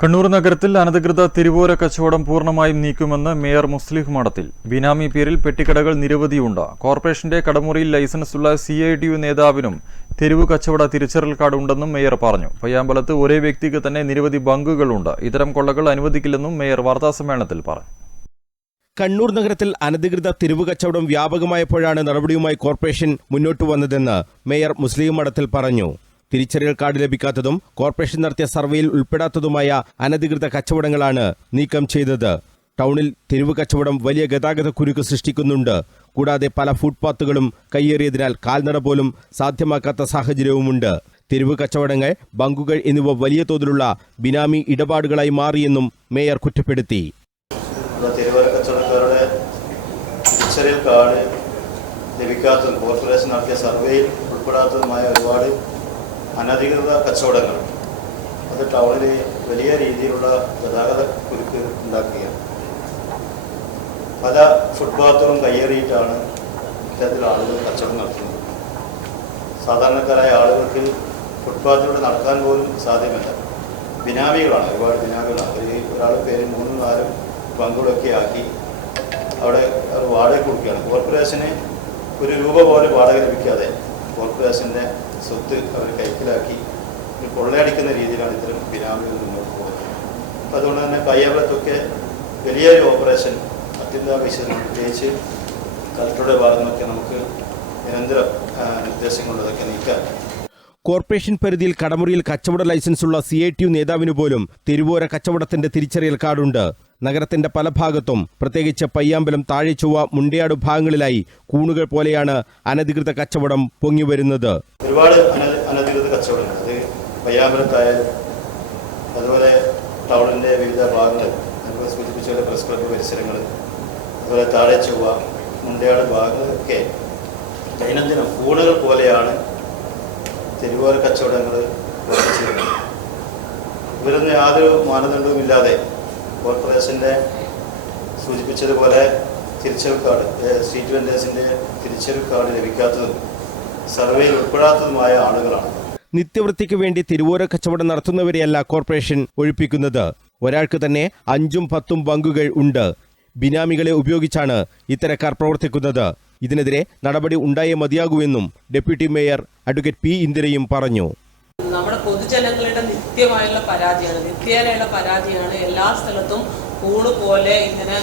കണ്ണൂർ നഗരത്തിൽ അനധികൃത തെരുവോര കച്ചവടം പൂർണ്ണമായും നീക്കുമെന്ന് മേയർ മുസ്ലിം മഠത്തിൽ. ബിനാമി പേരിൽ പെട്ടിക്കടകൾ നിരവധിയുണ്ട്. കോർപ്പറേഷന്റെ കടമുറിയിൽ ലൈസൻസുള്ള CITU നേതാവിനും തെരുവ് കച്ചവട തിരിച്ചറിയൽ കാർഡ് ഉണ്ടെന്നും മേയർ പറഞ്ഞു. പയ്യാമ്പലത്ത് ഒരേ വ്യക്തിക്ക് തന്നെ നിരവധി ബങ്കുകളുണ്ട്. ഇത്തരം കൊള്ളകൾ അനുവദിക്കില്ലെന്നും മേയർ വാർത്താസമ്മേളനത്തിൽ പറഞ്ഞു. കണ്ണൂർ നഗരത്തിൽ അനധികൃത തെരുവ് കച്ചവടം വ്യാപകമായപ്പോഴാണ് നടപടിയുമായി കോർപ്പറേഷൻ മുന്നോട്ട് വന്നതെന്ന് മേയർ മുസ്ലിം മഠത്തിൽ പറഞ്ഞു. തിരിച്ചറിയൽ കാർഡ് ലഭിക്കാത്തതും കോർപ്പറേഷൻ നടത്തിയ സർവേയിൽ ഉൾപ്പെടാത്തതുമായ അനധികൃത കച്ചവടങ്ങളാണ് നീക്കം ചെയ്തത്. ടൗണിൽ തെരുവ് കച്ചവടം വലിയ ഗതാഗത കുരുക്ക് സൃഷ്ടിക്കുന്നുണ്ട്. കൂടാതെ പല ഫുട്പാത്തുകളും കയ്യേറിയതിനാൽ കാൽനട പോലും സാധ്യമാക്കാത്ത സാഹചര്യവുമുണ്ട്. തെരുവ് കച്ചവടങ്ങൾ, ബങ്കുകൾ എന്നിവ വലിയ തോതിലുള്ള ബിനാമി ഇടപാടുകളായി മാറിയെന്നും മേയർ കുറ്റപ്പെടുത്തി. തെരുവോര കച്ചവടക്കാരുടെ തിരിച്ചറിയൽ കാർഡ് ലഭിക്കാത്തതും കോർപ്പറേഷൻ നടത്തിയ സർവേയിൽ ഉൾപ്പെടാത്തതുമായ ഒരുപാട് അനധികൃത കച്ചവടങ്ങൾ അത് ടൗണിൽ വലിയ രീതിയിലുള്ള ഗതാഗത കുരുക്ക് ഉണ്ടാക്കുകയാണ്. പല ഫുട്പാത്തുകളും കയ്യേറിയിട്ടാണ് ഇത്തരത്തിൽ ആളുകൾ കച്ചവടം നടത്തുന്നത്. സാധാരണക്കാരായ ആളുകൾക്ക് ഫുട്പാത്തിലൂടെ നടക്കാൻ പോലും സാധ്യമല്ല. ബിനാമികളാണ്, ഒരുപാട് ബിനാമികളാണ്. ഒരാൾ പേര് 3-4 ബങ്കുകളൊക്കെ ആക്കി അവിടെ വാടക കൊടുക്കുകയാണ്. കോർപ്പറേഷന് ഒരു രൂപ പോലും വാടക ലഭിക്കാതെ കോർപ്പറേഷൻ്റെ സ്വത്ത് അവർ കൈക്കലാക്കി കൊള്ളയടിക്കുന്ന രീതിയിലാണ് ഇത്തരം ബിനാമികൾ മുന്നോട്ട് പോകുന്നത്. അപ്പോൾ അതുകൊണ്ട് തന്നെ പയ്യാമ്പലത്തൊക്കെ വലിയൊരു ഓപ്പറേഷൻ അത്യന്താപേക്ഷിതമാണ്. പ്രത്യേകിച്ച് കളക്ടറുടെ ഭാഗത്തു നിന്നൊക്കെ നമുക്ക് നിരന്തരം നിർദ്ദേശങ്ങളുള്ളതൊക്കെ നീക്കാൻ. കോർപ്പറേഷൻ പരിധിയിൽ കടമുറിയിൽ കച്ചവട ലൈസൻസുള്ള CITU നേതാവിന് പോലും തെരുവോര കച്ചവടത്തിന്റെ തിരിച്ചറിയൽ കാർഡുണ്ട്. നഗരത്തിന്റെ പല ഭാഗത്തും, പ്രത്യേകിച്ച് പയ്യാമ്പലം, താഴെച്ചൊവ്വ, മുണ്ടയാട് ഭാഗങ്ങളിലായി കൂണുകൾ പോലെയാണ് അനധികൃത കച്ചവടം പൊങ്ങിവരുന്നത്. ഒരുപാട് അനധികൃത കച്ചവടങ്ങൾ അത് പയ്യാമ്പലത്തായാലും അതുപോലെ ടൗണിൻ്റെ വിവിധ ഭാഗങ്ങൾ, അതുപോലെ സൂചിപ്പിച്ച പ്രസ് ക്ലബ്ബ് പരിസരങ്ങൾ, അതുപോലെ താഴെച്ചൊവ്വ, മുണ്ടയാട് ഭാഗങ്ങളൊക്കെ ദൈനംദിനം കൂണുകൾ പോലെയാണ് തെരുവോര കച്ചവടങ്ങൾ വർദ്ധിച്ചിരുന്നത്. ഇവരൊന്നും യാതൊരു മാനദണ്ഡവുമില്ലാതെ കോർപ്പറേഷൻ്റെ സൂചിപ്പിച്ചതുപോലെ തിരിച്ചറിയൽ കാർഡ്, സ്ട്രീറ്റ് വെൻഡേഴ്സിൻ്റെ തിരിച്ചറിയൽ കാർഡ് ലഭിക്കാത്തതും സർവേയിൽ ഉൾപ്പെടാത്തതുമായ ആളുകളാണ്. നിത്യവൃത്തിക്ക് വേണ്ടി തെരുവോര കച്ചവടം നടത്തുന്നവരെയല്ല കോർപ്പറേഷൻ ഒഴിപ്പിക്കുന്നത്. ഒരാൾക്ക് തന്നെ 5-10 ബങ്കുകൾ ഉണ്ട്. ബിനാമികളെ ഉപയോഗിച്ചാണ് ഇത്തരക്കാർ പ്രവർത്തിക്കുന്നത്. ഇതിനെതിരെ നടപടി ഉണ്ടായേ മതിയാകൂവെന്നും ഡെപ്യൂട്ടി മേയർ അഡ്വക്കേറ്റ് P. ഇന്ദിരയും പറഞ്ഞു. നമ്മുടെ പൊതുജനങ്ങളുടെ നിത്യമായുള്ള പരാതിയാണ്. എല്ലാ സ്ഥലത്തും കൂണ് പോലെ ഇങ്ങനെ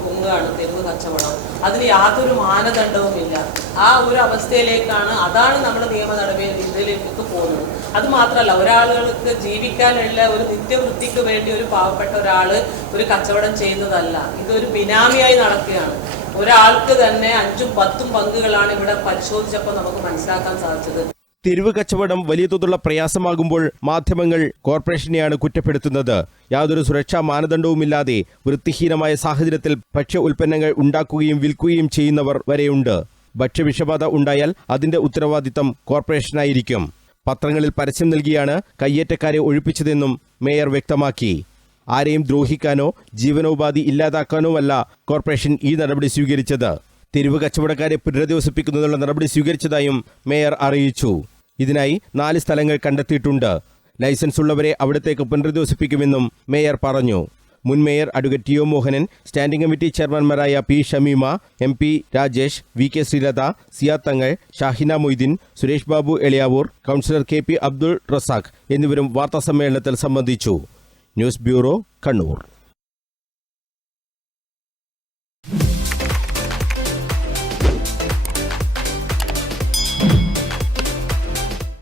പൊങ്ങുകയാണ് തെരുവ് കച്ചവടം. അതിന് യാതൊരു മാനദണ്ഡവുമില്ല. ആ ഒരു അവസ്ഥയിലേക്കാണ്, അതാണ് നമ്മുടെ നിയമ നടപടിയിലേക്ക് പോകുന്നത്. അത് മാത്രമല്ല, ഒരാളുകൾക്ക് ജീവിക്കാനുള്ള ഒരു നിത്യവൃത്തിക്ക് വേണ്ടി ഒരു പാവപ്പെട്ട ഒരാൾ ഒരു കച്ചവടം ചെയ്യുന്നതല്ല. ഇതൊരു ബിനാമിയായി നടക്കുകയാണ്. ഒരാൾക്ക് തന്നെ 5-10 പങ്കുകളാണ് ഇവിടെ പരിശോധിച്ചപ്പോൾ നമുക്ക് മനസ്സിലാക്കാൻ സാധിച്ചത്. തെരുവ് കച്ചവടം വലിയ തോതിലുള്ള പ്രയാസമാകുമ്പോൾ മാധ്യമങ്ങൾ കോർപ്പറേഷനെയാണ് കുറ്റപ്പെടുത്തുന്നത്. യാതൊരു സുരക്ഷാ മാനദണ്ഡവുമില്ലാതെ വൃത്തിഹീനമായ സാഹചര്യത്തിൽ ഭക്ഷ്യ ഉൽപ്പന്നങ്ങൾ ഉണ്ടാക്കുകയും വിൽക്കുകയും ചെയ്യുന്നവർ വരെയുണ്ട്. ഭക്ഷ്യവിഷബാധ ഉണ്ടായാൽ അതിന്റെ ഉത്തരവാദിത്തം കോർപ്പറേഷനായിരിക്കും. പത്രങ്ങളിൽ പരസ്യം നൽകിയാണ് കയ്യേറ്റക്കാരെ ഒഴിപ്പിച്ചതെന്നും മേയർ വ്യക്തമാക്കി. ആരെയും ദ്രോഹിക്കാനോ ജീവനോപാധി ഇല്ലാതാക്കാനോ അല്ല കോർപ്പറേഷൻ ഈ നടപടി സ്വീകരിച്ചത്. തെരുവ് കച്ചവടക്കാരെ പുനരധിവസിപ്പിക്കുന്നതിനുള്ള നടപടി സ്വീകരിച്ചതായും മേയർ അറിയിച്ചു. ഇതിനായി 4 സ്ഥലങ്ങൾ കണ്ടെത്തിയിട്ടുണ്ട്. ലൈസൻസ് ഉള്ളവരെ അവിടത്തേക്ക് പുനരധിവസിപ്പിക്കുമെന്നും മേയർ പറഞ്ഞു. മുൻ mayor advocate T. O. Mohanan, standing committee ചെയർമാൻമാരായ P. Shameema, MP Rajesh, VK Sreelatha, Siyad Thangal, Shahina Moideen, Suresh Babu Eliyavoor, councillor KP Abdul Razak എന്നിവരും വാർത്താസമ്മേളനത്തിൽ സംബന്ധിച്ചു. News bureau, Kannur.